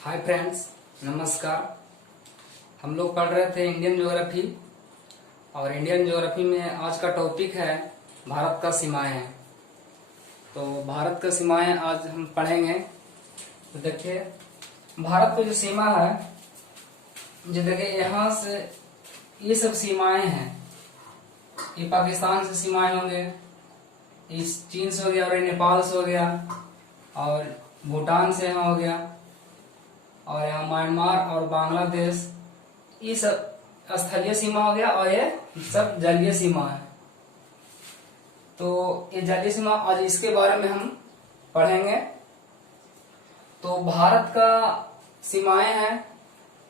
Hi friends, नमस्कार। हम लोग पढ़ रहे थे इंडियन ज्योग्राफी और इंडियन ज्योग्राफी में आज का टॉपिक है भारत का सीमाएं। तो भारत का सीमाएं आज हम पढ़ेंगे। तो देखिए, भारत की जो सीमा है, जो देखिए यहाँ से ये सब सीमाएं हैं। ये पाकिस्तान से सीमाएं होंगे, इस चीन से हो गया और ये नेपाल से हो गया और भूटान से यहाँ हो गया और यहाँ म्यांमार और बांग्लादेश, ये सब स्थलीय सीमा हो गया और ये सब जलीय सीमा है। तो ये जलीय सीमा आज इसके बारे में हम पढ़ेंगे। तो भारत का सीमाएं हैं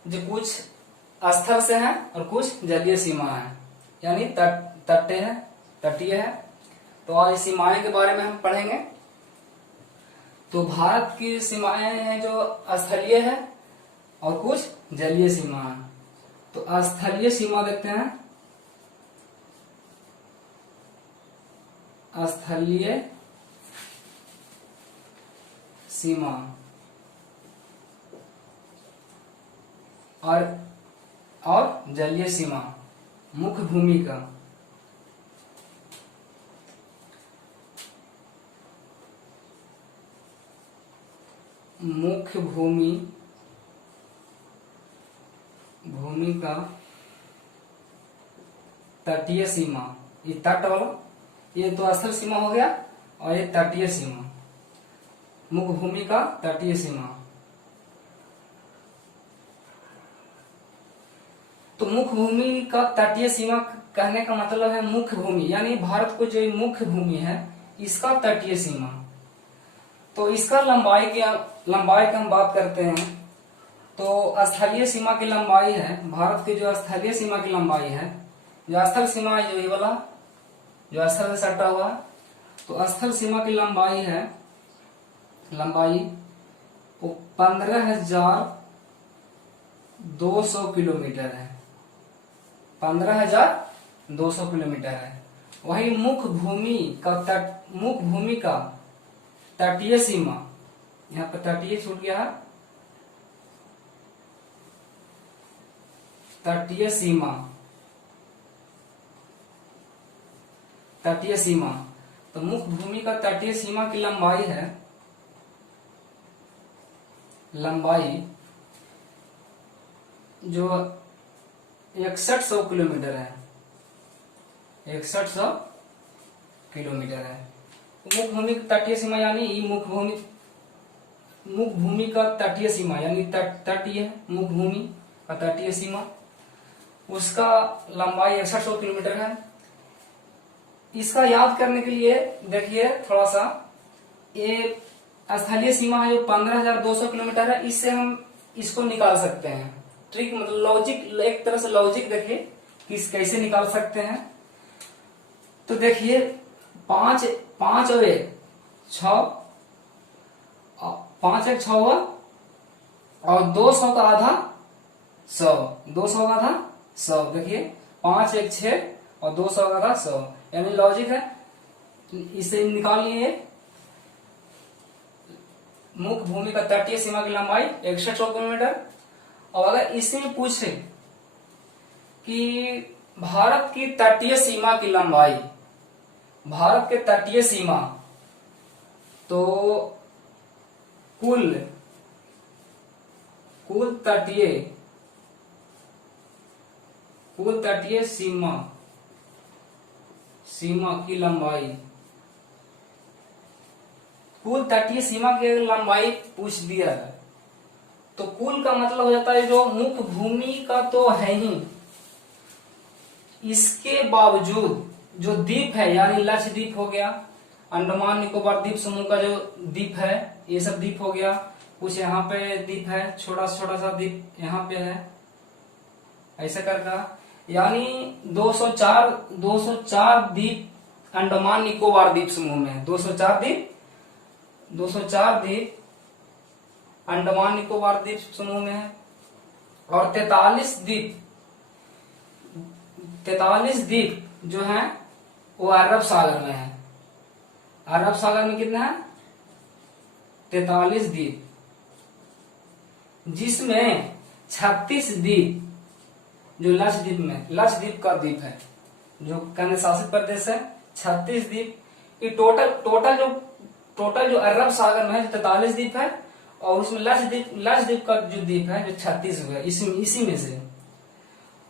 जो कुछ स्थल से हैं और कुछ जलीय सीमा है, यानी तटीय है। तो आज सीमाएं के बारे में हम पढ़ेंगे। तो भारत की सीमाएं हैं जो स्थलीय है और कुछ जलीय सीमा है। तो स्थलीय सीमा देखते हैं। स्थलीय सीमा और जलीय सीमा, मुख्य भूमि का। मुख्य भूमि का तटीय सीमा, ये तट वाला, ये तो स्थल सीमा हो गया और ये तटीय सीमा, मुख्य भूमि का तटीय सीमा। तो मुख्य भूमि का तटीय सीमा कहने का मतलब है मुख्य भूमि, यानी भारत को जो मुख्य भूमि है इसका तटीय सीमा। तो इसका लंबाई की हम बात करते हैं। तो स्थलीय सीमा की लंबाई है, भारत की जो स्थलीय सीमा की लंबाई है, जो स्थल सीमा है, जो ये वाला जो स्थल से सटा हुआ, तो स्थल सीमा की लंबाई वो 15,200 किलोमीटर है। 15,200 किलोमीटर है। वही मुख्य भूमि का तटीय सीमा, यहाँ पर तटीय छूट गया है, तटीय सीमा। तो मुख्य भूमि का तटीय सीमा की लंबाई जो 6100 किलोमीटर है, 6100 किलोमीटर है। मुख्य भूमि का तटीय सीमा यानी ये मुख्य भूमि का तटीय सीमा, यानी तटीय मुख्य भूमि का तटीय सीमा, उसका लंबाई 6100 किलोमीटर है। इसका याद करने के लिए देखिए थोड़ा सा, ये स्थलीय सीमा है जो 15,200 किलोमीटर है, इससे हम इसको निकाल सकते हैं। ट्रिक मतलब लॉजिक, एक तरह से लॉजिक देखिए कि कैसे निकाल सकते हैं। तो देखिए 5 और 1 6, 5 1 6 हुआ और 200 का आधा 100, 200 का आधा 100। देखिए 5 1 6 और 200 का आधा 100, यानी लॉजिक है, इसे निकाल लिए। मुख्य भूमि का तटीय सीमा की लंबाई 6100 किलोमीटर। और अगर इसमें पूछे कि भारत की तटीय सीमा की लंबाई, भारत के तटीय सीमा, तो कुल तटीय सीमा की लंबाई, कुल तटीय सीमा की लंबाई पूछ दिया है। तो कुल का मतलब हो जाता है जो मुख्य भूमि का तो है ही, इसके बावजूद जो द्वीप है, यानी लक्षद्वीप हो गया, अंडमान निकोबार द्वीप समूह का जो द्वीप है, ये सब द्वीप हो गया, कुछ यहाँ पे द्वीप है, छोटा सा द्वीप यहाँ पे है, ऐसा करके, यानी 204 द्वीप अंडमान निकोबार द्वीप समूह में, 204 द्वीप अंडमान निकोबार द्वीप समूह में है। और 43 द्वीप जो हैं वो अरब सागर में है। अरब सागर में कितना है? 43 द्वीप। जिसमें 36 द्वीप, जो लक्षद्वीप में, लक्षद्वीप का द्वीप है जो केंद्र शासित प्रदेश है, 36 द्वीप। ये टोटल जो अरब सागर में है जो 43 द्वीप है, और उसमें लक्षद्वीप का जो द्वीप है जो 36 हुआ, इसी में से।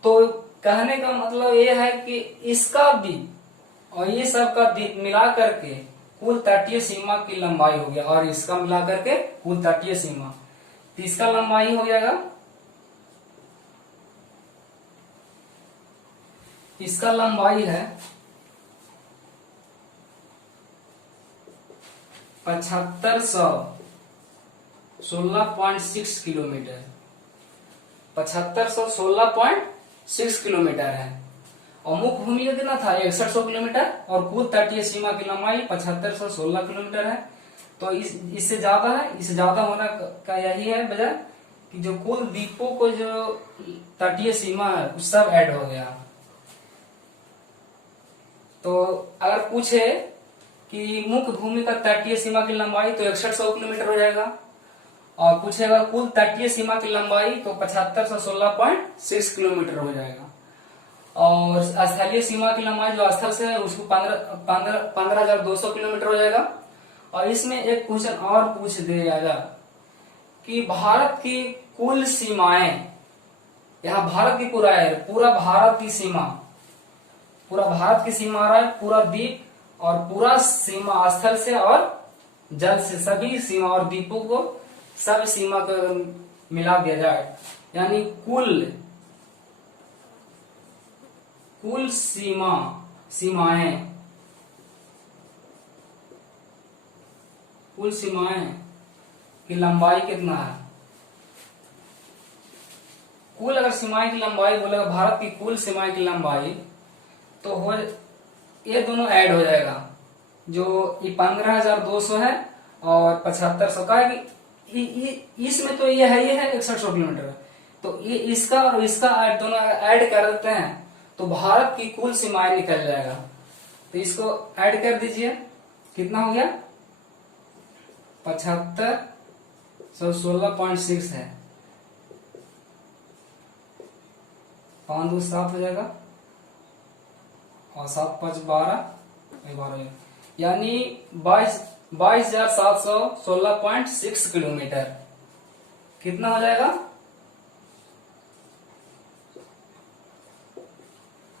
तो कहने का मतलब ये है कि इसका द्वीप और ये सब का द्वीप मिला करके कुल तटीय सीमा की लंबाई हो गया, और इसका मिला करके कुल तटीय सीमा, तो इसका लंबाई हो जाएगा, इसका लंबाई है 7516.6 किलोमीटर, 7516.6 किलोमीटर है। और मुख्य भूमि का कितना था 6100 किलोमीटर, और कुल तटीय सीमा की लंबाई 7516 किलोमीटर है। तो इससे ज्यादा है, इससे ज्यादा होना का यही है वजह कि जो कुल द्वीपों को जो तटीय सीमा है वो सब ऐड हो गया। तो अगर पूछे कि मुख्य भूमि का तटीय सीमा की लंबाई तो 6100 किलोमीटर हो जाएगा, और पूछेगा कुल तटीय सीमा की लंबाई तो 7516.6 किलोमीटर हो जाएगा। और स्थलीय सीमा की लंबाई जो स्थल से है उसको 15,200 किलोमीटर हो जाएगा। और इसमें एक क्वेश्चन और पूछ दिया जाएगा कि भारत की कुल सीमाएं, यहाँ भारत की पूरा भारत की सीमा, पूरा भारत की सीमा रहा है, पूरा द्वीप और पूरा सीमा स्थल से और जल से, सभी सीमा और द्वीपों को सब सीमा को मिला दिया जाए, यानी कुल सीमाएं की लंबाई कितना है। कुल अगर सीमाएं की लंबाई बोलेगा, भारत की कुल सीमाएं की लंबाई, तो हो ये दोनों ऐड हो जाएगा, जो ये 15,200 है और 7500 का है कि इसमें तो ये है 6100 किलोमीटर, तो ये इसका और इसका दोनों ऐड कर देते हैं तो भारत की कुल सीमाएं निकल जाएगा। तो इसको ऐड कर दीजिए, कितना हो गया 7516.6 है, 5 2 7 हो जाएगा, और 7 5 12, यानी 22,716.6 किलोमीटर। कितना हो जाएगा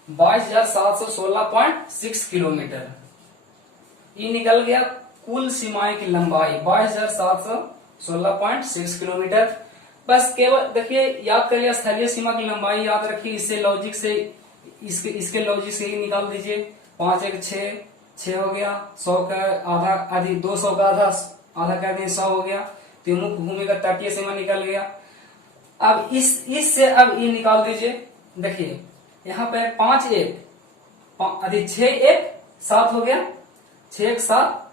22,716.6 किलोमीटर। ये निकल गया कुल सीमाएं की लंबाई 22,716.6 किलोमीटर। बस केवल देखिए, याद करिए स्थलीय सीमा की लंबाई याद रखिए, इससे लॉजिक से इसके लॉजिक से ही निकाल दीजिए। 5 1 6 हो गया, 100 का आधा, आधी 200 का आधा कर दिए 100 हो गया, तो मुख्य भूमि का तटीय सीमा निकल गया। अब इससे अब ये निकाल दीजिए, देखिए यहाँ पे 5 1 आधी 6 1 7 हो गया, 6 1 7,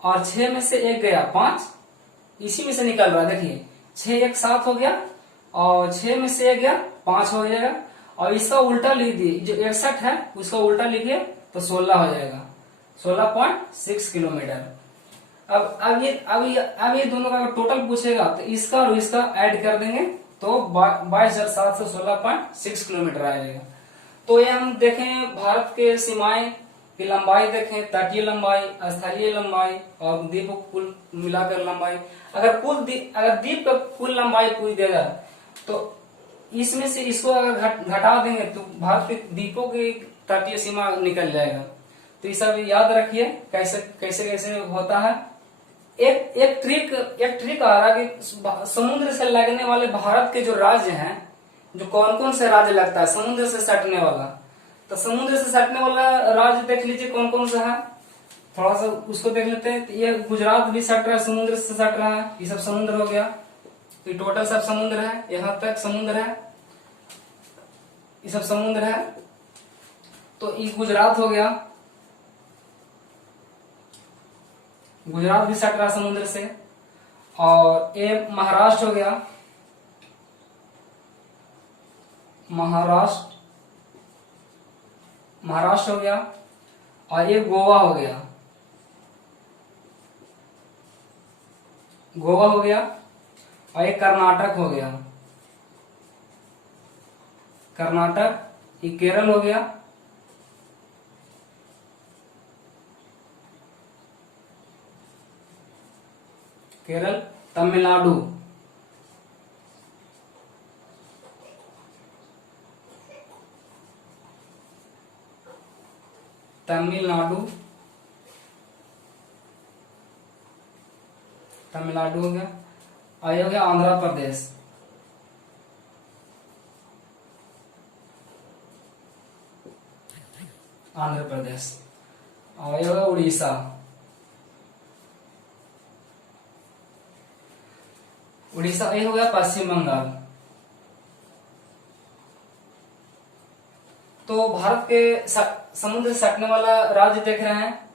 और 6 में से 1 गया 5, इसी में से निकल रहा है। देखिए 6 1 7 हो गया, और 6 में से 1 गया 5 हो जाएगा, और इसका उल्टा लिख दिए, जो 61 है उसका उल्टा लिखिए तो 16 हो जाएगा, 16.6 किलोमीटर। अब ये दोनों का टोटल पूछेगा तो इसका और इसका ऐड कर देंगे तो 22,716.6 किलोमीटर आ जाएगा। तो ये हम देखें भारत के सीमाएं की लंबाई देखें, तटीय लंबाई, स्थलीय लंबाई और द्वीप कुल मिलाकर लंबाई। अगर द्वीप का कुल लंबाई पूछ दिया जाए तो इसमें से इसको अगर घटा देंगे तो भारत के द्वीपों की तटीय सीमा निकल जाएगा। तो ये सब याद रखिए कैसे होता है। एक ट्रिक आ रहा है कि समुद्र से लगने वाले भारत के जो राज्य हैं, जो कौन से राज्य लगता है समुद्र से सटने वाला, तो समुद्र से सटने वाला राज्य देख लीजिए कौन सा है, थोड़ा सा उसको देख लेते हैं। तो ये गुजरात भी सट रहा है, समुद्र से सट रहा है, ये सब समुद्र हो गया, तो टोटल सब समुद्र है, यहाँ तक समुद्र है, ये सब समुद्र है। तो ये गुजरात हो गया, गुजरात भी सट रहा समुद्र से, और ये महाराष्ट्र हो गया, महाराष्ट्र हो गया, और ये गोवा हो गया, और ये कर्नाटक हो गया, कर्नाटक। ये केरल हो गया, केरल। तमिलनाडु, तमिलनाडु, तमिलनाडु हो गया। और ये हो गया आंध्र प्रदेश, आंध्र प्रदेश। और ये हो गया उड़ीसा, उड़ीसा। ये हो गया पश्चिम बंगाल। तो भारत के समुद्र से सटने वाला राज्य देख रहे हैं,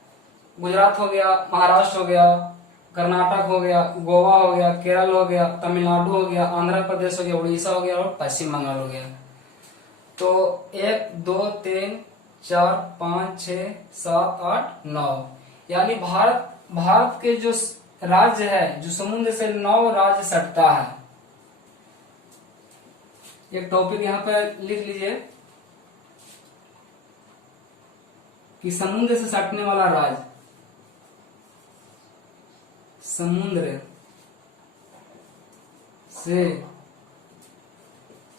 गुजरात हो गया, महाराष्ट्र हो गया, कर्नाटक हो गया, गोवा हो गया, केरल हो गया, तमिलनाडु हो गया, आंध्र प्रदेश हो गया, उड़ीसा हो गया और पश्चिम बंगाल हो गया। तो 1 2 3 4 5 6 7 8 9, यानी भारत के जो राज्य है, जो समुद्र से 9 राज्य सटता है। एक टॉपिक यहाँ पे लिख लीजिए कि समुद्र से सटने वाला राज्य, समुद्र से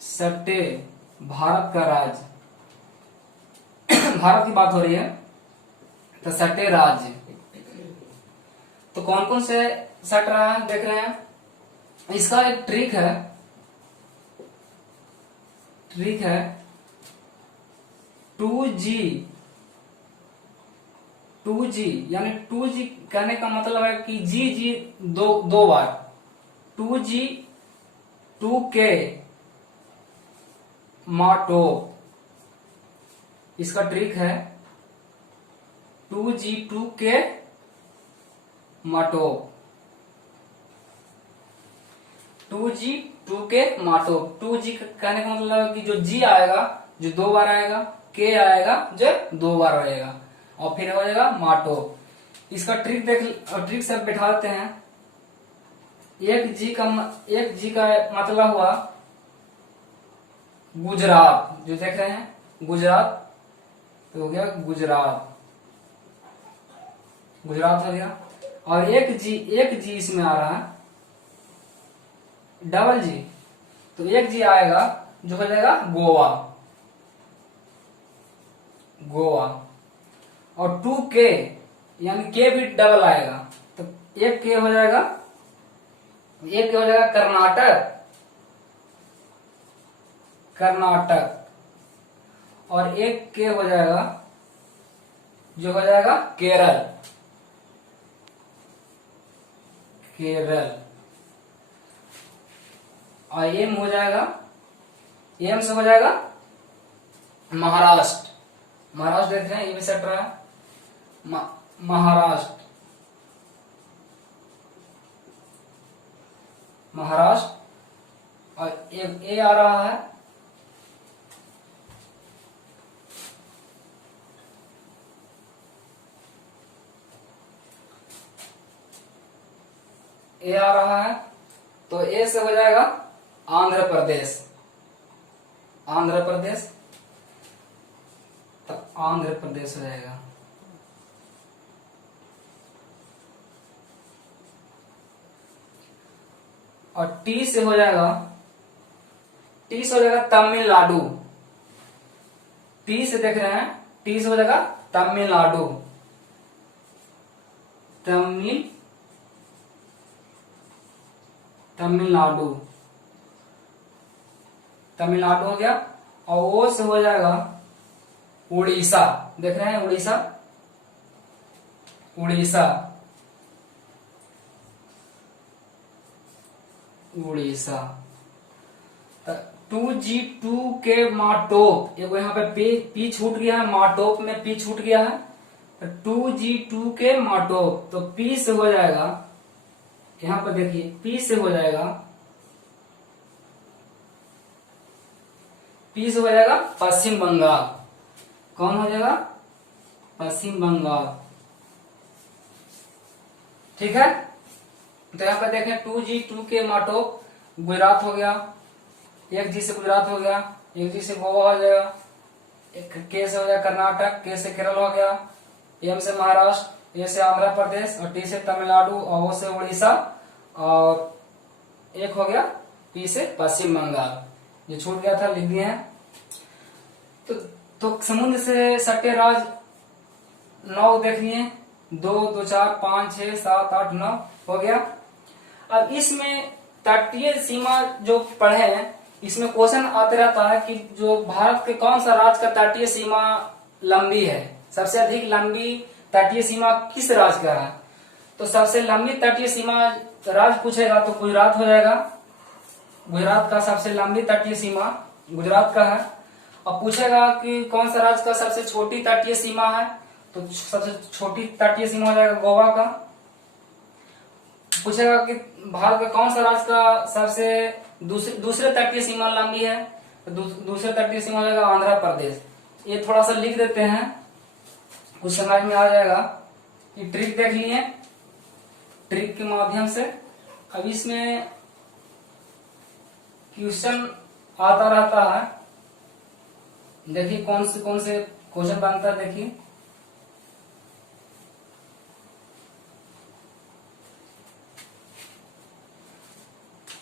सटे भारत का राज्य, भारत की बात हो रही है, तो सटे राज्य। तो कौन कौन से सट रहा है देख रहे हैं। इसका एक ट्रिक है 2G, यानी 2G कहने का मतलब है कि जी दो बार, 2G 2K माटो। इसका ट्रिक है 2G 2K माटो, 2G 2K माटो। 2G कहने का मतलब है कि जो G आएगा जो 2 बार आएगा, K आएगा जो 2 बार आएगा, और फिर हो जाएगा माटो। इसका ट्रिक से बैठा देते हैं। एक जी का मतलब हुआ गुजरात, जो देख रहे हैं गुजरात, तो हो गया गुजरात हो गया। और एक जी इसमें आ रहा है डबल जी, तो एक जी आएगा जो हो जाएगा गोवा। और 2K यानी के भी डबल आएगा, तो एक के हो जाएगा कर्नाटक, और एक के हो जाएगा जो हो जाएगा केरल। और एम हो जाएगा, एम से हो जाएगा महाराष्ट्र देख रहे हैं, ये भी सट रहा है महाराष्ट्र। और ए आ रहा है तो ए से हो जाएगा आंध्र प्रदेश, तो आंध्र प्रदेश हो जाएगा। और टी से हो जाएगा तमिलनाडु। टी से देख रहे हैं, टी से हो जाएगा तमिलनाडु, तमिलनाडु हो गया। और ओ से हो जाएगा उड़ीसा, देख रहे हैं उड़ीसा। 2G 2K माटोप, एक यहाँ पे पी छूट गया है, माटोप में पी छूट गया है, तो 2G 2K माटोप। तो पी से हो जाएगा, यहाँ पर देखिए पी से हो जाएगा पश्चिम बंगाल। कौन हो जाएगा? पश्चिम बंगाल। ठीक है, तो यहाँ पर देखें 2G 2K माटोप, गुजरात हो गया, एक जी से गुजरात हो गया, एक जी से गोवा हो जाएगा, एक के से हो जाएगा कर्नाटक, के से केरल हो गया, एम से महाराष्ट्र, ए से आंध्र प्रदेश और टी से तमिलनाडु और ओ से उड़ीसा और एक हो गया पी से पश्चिम बंगाल। जो छूट गया था लिख दिए हैं। तो समुद्र से सटे राज्य 9 देख लिए, 2 2 4 5 6 7 8 9 हो गया। अब इसमें तटीय सीमा जो पढ़े हैं, इसमें क्वेश्चन आते रहता है कि जो भारत के कौन सा राज्य का तटीय सीमा लंबी है, सबसे अधिक लंबी तटीय सीमा किस राज्य का है। तो सबसे लंबी तटीय सीमा राज्य पूछेगा तो गुजरात हो जाएगा। गुजरात का सबसे लंबी तटीय सीमा गुजरात का है। और पूछेगा कि कौन सा राज्य का सबसे छोटी तटीय सीमा है, तो सबसे छोटी तटीय सीमा हो जाएगा गोवा का। पूछेगा कि भारत का कौन सा राज्य का सबसे दूसरे तटीय सीमा लंबी है, तो दूसरे तटीय सीमा हो जाएगा आंध्र प्रदेश। ये थोड़ा सा लिख देते हैं, कुछ समझ में आ जाएगा। ये ट्रिक देख लिए, ट्रिक के माध्यम से। अब इसमें क्वेश्चन आता रहता है, देखिए कौन से क्वेश्चन बनता है। देखिए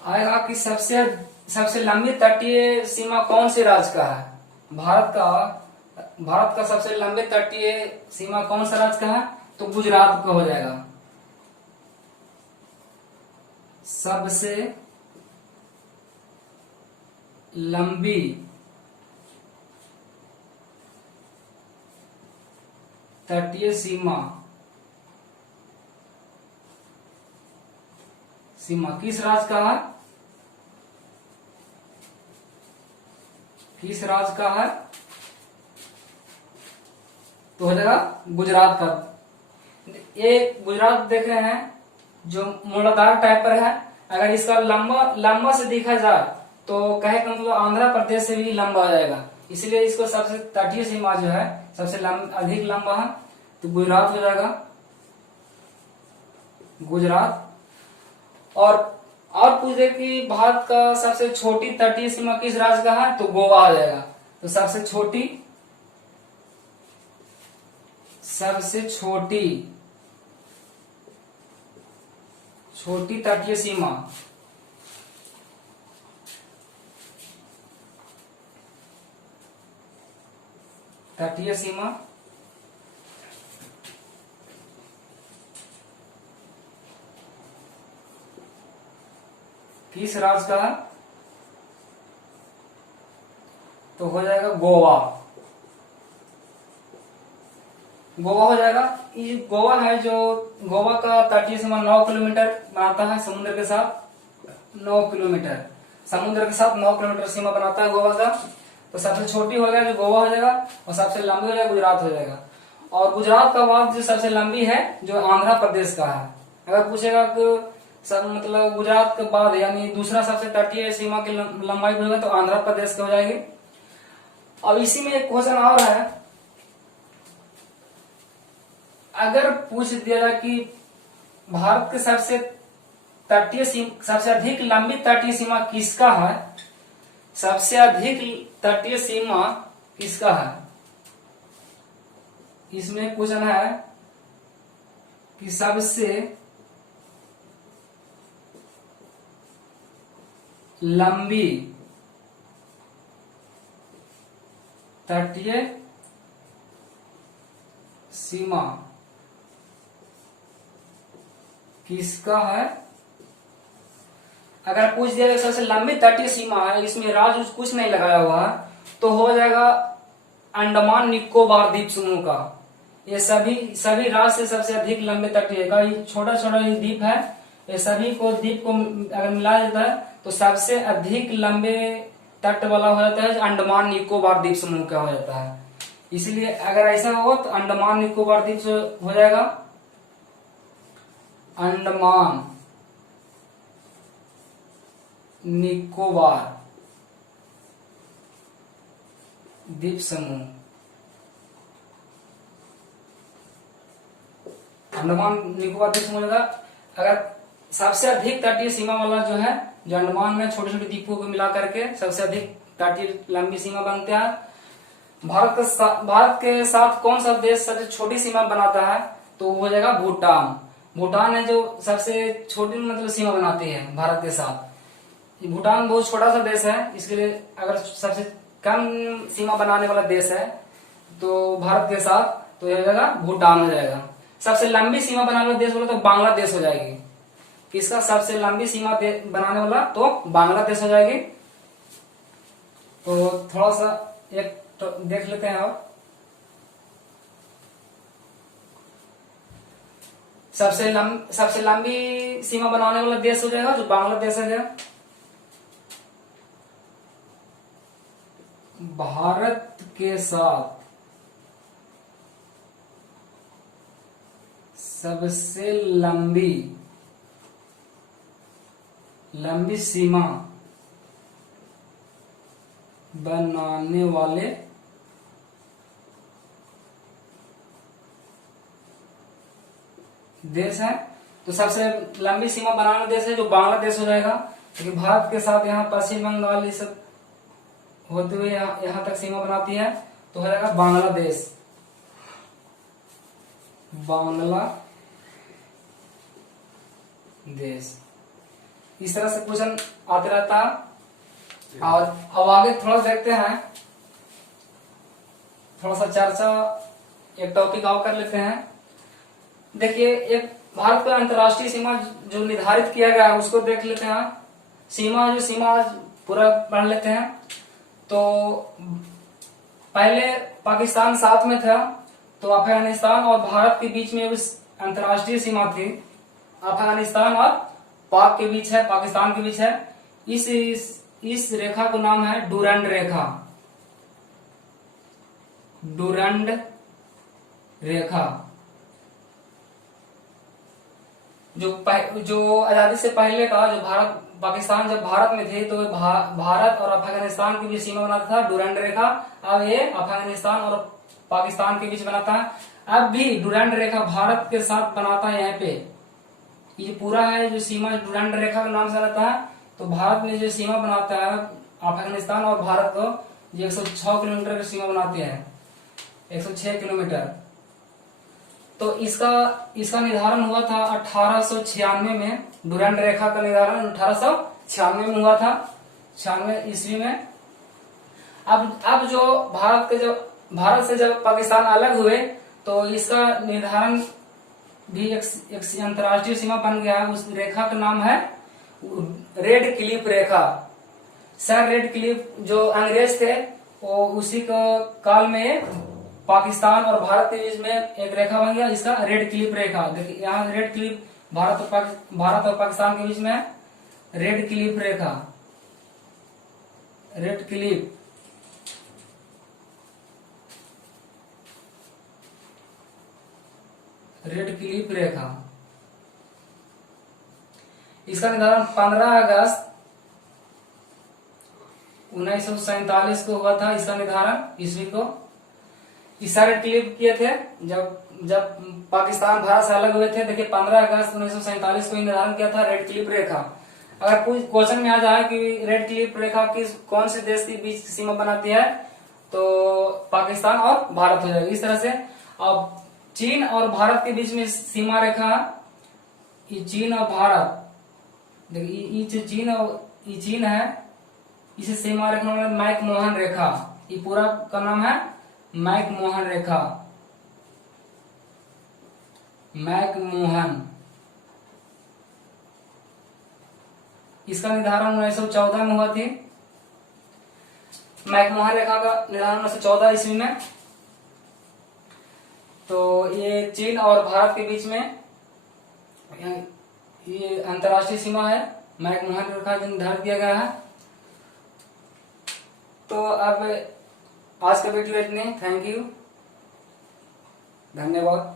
आएगा कि सबसे लंबी तटीय सीमा कौन से राज्य का है। भारत का सबसे लंबे तटीय सीमा कौन सा राज्य का है, तो गुजरात का हो जाएगा। सबसे लंबी तटीय सीमा किस राज्य का है, किस राज्य का है, तो हो जाएगा गुजरात का। ये गुजरात देख रहे हैं जो मूलाधार टाइप पर है। अगर इसका लंबा से देखा जाए तो कहे का मतलब आंध्र प्रदेश से भी लंबा हो जाएगा, इसलिए इसको सबसे तटीय सीमा जो है सबसे अधिक लंबा है, तो गुजरात हो जाएगा, गुजरात। और पूछ दे कि भारत का सबसे छोटी तटीय सीमा किस राज्य का है, तो गोवा हो जाएगा। तो सबसे छोटी तटीय सीमा किस राज्य का है, तो हो जाएगा गोवा। गोवा हो जाएगा। ये गोवा है जो गोवा का तटीय सीमा 9 किलोमीटर बनाता है समुद्र के साथ। 9 किलोमीटर समुद्र के साथ 9 किलोमीटर सीमा बनाता है गोवा का। तो सबसे छोटी हो गया जो गोवा हो जाएगा, और सबसे लंबी हो जाएगा गुजरात हो जाएगा। और गुजरात का बाद जो सबसे लंबी है जो आंध्र प्रदेश का है। अगर पूछेगा कि सब मतलब गुजरात के बाद यानी दूसरा सबसे तटीय सीमा की लंबाई होगा तो आंध्र प्रदेश की हो जाएगी। अब इसी में एक क्वेश्चन आ रहा है, अगर पूछ दिया जाए कि भारत के सबसे अधिक लंबी तटीय सीमा किसका है, सबसे अधिक तटीय सीमा किसका है, इसमें क्वेश्चन है कि सबसे लंबी तटीय सीमा किसका है। अगर पूछ दिया सबसे लंबी तटीय सीमा है, इसमें राज्य कुछ नहीं लगाया हुआ है, तो हो जाएगा अंडमान निकोबार द्वीप समूह का। ये सभी राज्य से सबसे अधिक लंबे तटीय का, ये छोटा छोटा द्वीप है, ये सभी को द्वीप को अगर मिलाया जाता है तो सबसे अधिक लंबे तट वाला हो जाता है अंडमान निकोबार द्वीप समूह का हो जाता है। इसलिए अगर ऐसा हो तो अंडमान निकोबार द्वीप हो जाएगा अंडमान निकोबार द्वीप समूह। अंडमान निकोबार द्वीप समूह का अगर सबसे अधिक तटीय सीमा वाला जो है जो अंडमान में छोटे छोटे द्वीपों को मिला करके सबसे अधिक तटीय लंबी सीमा बनता है। भारत के साथ कौन सा देश सबसे छोटी सीमा बनाता है, तो वो हो जाएगा भूटान। भूटान है जो सबसे छोटी मतलब सीमा बनाती है भारत के साथ। भूटान बहुत छोटा सा देश है, इसके लिए अगर सबसे कम सीमा बनाने वाला देश है तो भारत के साथ, तो यह हो जाएगा भूटान हो जाएगा। सबसे लंबी सीमा बनाने वाला देश बोले तो बांग्लादेश हो जाएगी। किसका सबसे लंबी सीमा बनाने वाला, तो बांग्लादेश हो जाएगी। तो थोड़ा सा एक तो देख लेते हैं। और सबसे लंबी सीमा बनाने वाला देश हो जाएगा जो बांग्लादेश है। भारत के साथ सबसे लंबी सीमा बनाने वाले देश है, तो सबसे लंबी सीमा बनाने वाला देश है जो बांग्लादेश हो जाएगा। क्योंकि भारत के साथ यहाँ पश्चिम बंगाल ये सब होते हुए यहाँ तक सीमा बनाती है, तो हो जाएगा बांग्लादेश। बांग्लादेश इस तरह से क्वेश्चन आते रहता है। और अब आगे थोड़ा देखते हैं, थोड़ा सा चर्चा एक टॉपिक और कर लेते हैं। देखिए, एक भारत का अंतर्राष्ट्रीय सीमा जो निर्धारित किया गया है उसको देख लेते हैं। सीमा पूरा पढ़ लेते हैं। तो पहले पाकिस्तान साथ में था, तो अफगानिस्तान और भारत के बीच में उस अंतर्राष्ट्रीय सीमा थी। अफगानिस्तान और पाक के बीच है, पाकिस्तान के बीच है। इस रेखा को नाम है डूरंड रेखा। डूरंड रेखा जो आजादी से पहले का, जो पाकिस्तान जब भारत में थे तो भारत और अफगानिस्तान के बीच सीमा बनाता था डूरंड रेखा। अब ये अफगानिस्तान और पाकिस्तान के बीच बनाता है। अब भी डूरंड रेखा भारत के साथ बनाता है। यहाँ पे ये पूरा है जो सीमा डूरंड रेखा के नाम से रहता है। तो भारत में जो सीमा बनाता है अफगानिस्तान और भारत को, ये 106 किलोमीटर की सीमा बनाती है, 106 किलोमीटर। तो इसका निर्धारण हुआ था 1896 में। डूरंड रेखा का निर्धारण 1896 में हुआ था, 96 ईस्वी में। अब जो भारत से जब पाकिस्तान अलग हुए तो इसका निर्धारण भी एक अंतर्राष्ट्रीय सीमा बन गया है। उस रेखा का नाम है रेड क्लिफ रेखा। सर रेड क्लिफ जो अंग्रेज थे वो उसी को काल में पाकिस्तान और भारत के बीच में एक रेखा बन गया, इसका रेड क्लिफ रेखा। देखिए यहाँ रेड क्लिफ भारत और पाकिस्तान के बीच में है, रेड क्लिफ रेखा, रेड क्लिफ। रेड क्लिफ रेखा इसका निर्धारण 15 अगस्त 1947 को हुआ था। इसका निर्धारण ईस्वी को रेड क्लिफ किए थे जब पाकिस्तान भारत से अलग हुए थे। देखिए 15 अगस्त 1947 को निर्धारण किया था रेड क्लिफ रेखा। अगर कोई क्वेश्चन में आ जाए कि रेड क्लिफ रेखा कौन से देश के बीच सीमा बनाती है, तो पाकिस्तान और भारत हो जाएगा। इस तरह से अब चीन और भारत के बीच में सीमा रेखा, ये चीन और भारत, देखिए ये चीन है, इसे सीमा रेखा मैक-मोहन रेखा। ये पूरा का नाम है मैक-मोहन रेखा, मैक-मोहन। इसका निर्धारण 1914 में हुआ थी। मैक-मोहन रेखा का निर्धारण 1914 ईस्वी में। तो ये चीन और भारत के बीच में ये अंतर्राष्ट्रीय सीमा है, मैक-मोहन रेखा निर्धारित किया गया है। तो अब आज का वीडियो इतने, थैंक यू, धन्यवाद।